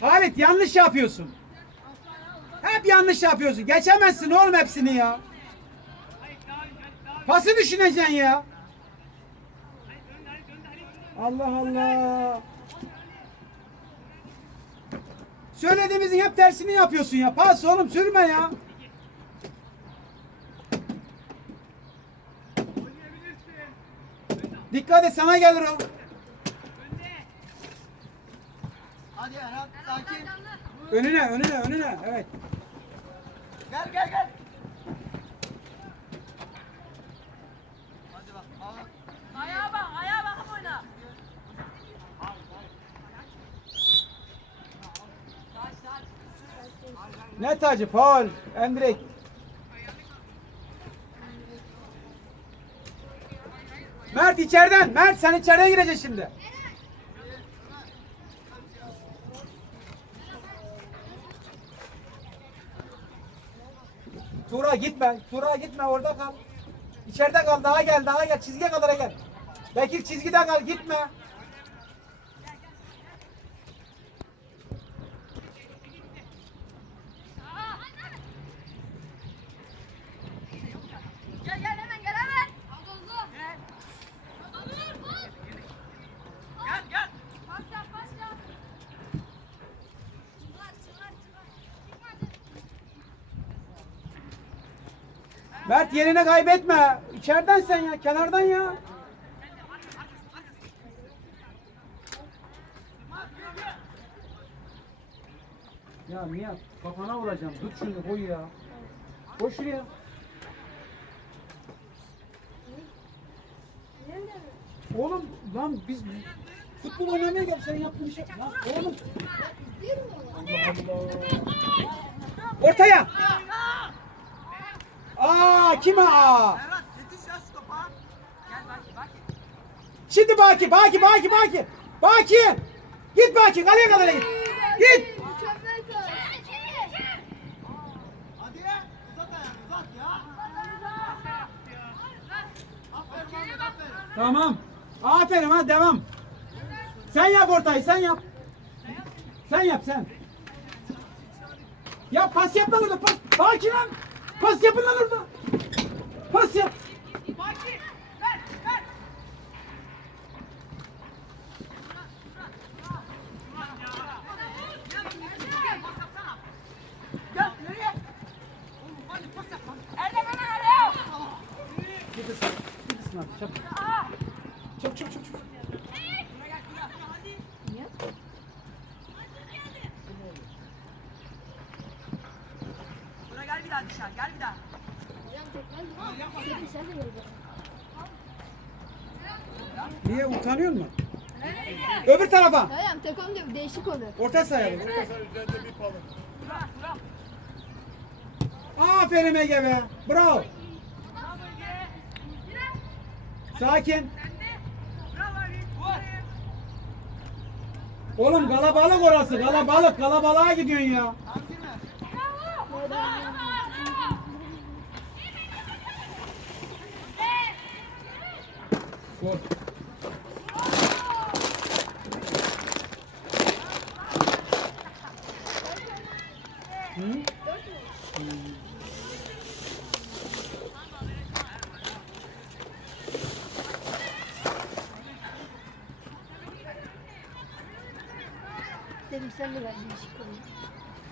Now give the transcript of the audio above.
Halit yanlış yapıyorsun. Hep yanlış yapıyorsun. Geçemezsin oğlum hepsini ya. Pası düşüneceksin ya. Allah Allah. Söylediğimizin hep tersini yapıyorsun ya. Pas oğlum sürme ya. Dikkat et sana gelir o. Hadi Erhan sakin. Önüne önüne önüne. Evet. Gel gel gel. Hadi bak. Aa. Ayağa bak, ayağa bakıp oyna. Ne tacı? Faul. Endirek. Mert içeriden. Mert sen içeriden gireceksin şimdi. Tura gitme. Tura gitme orada kal. İçeride kal. Daha gel. Daha gel. Çizgiye kadar gel. Bekir çizgide kal. Gitme. Gel gel hemen gel hemen. Gel gel. Pas yap, pas yap. Çıkar, çıkar, çıkar. Mert yerine kaybetme. İçeriden sen ya. Kenardan ya. Ya Nihat kafana vuracağım. Tut şunu koy ya. Koy şuraya. Oğlum lan biz futbol oynamaya gel sen yaptığın bir şey. Lan oğlum. Allah Allah. Ortaya. Aa kime aa? Erhan yetiş ya şu topa. Gel bak bak. Şimdi Baki, Baki, Baki, Baki. Baki. Git Baki, kaleye kadar git. Git. Mükemmel. Hadi ya. Uzat ayağını uzat ya. Aferin Ahmet aferin. Tamam. Aferin ha devam. Sen yap ortayı, sen yap. Sen yap sen. Ya pas yap lan orada pas. Baki lan. Pas yapın lan orada. Pas yap. Gel nereye? Oğlum hadi pas yap lan. Erdem hemen arıyor. Git ısın. Git ısın hadi çabuk. Çabuk çabuk çabuk. çabuk. Buraya gel bir daha dışarı gel bir daha. Niye utanıyor mu? Öbür tarafa. Hocam tek olunca değişik oluyor. Orta sahaya bak. Aferin Ege be. Bravo. Sakin. Oğlum kalabalık orası. Kalabalık. Kalabalığa gidiyorsun ya. Gol. Hı? Dedim sen ver değişik oluyor.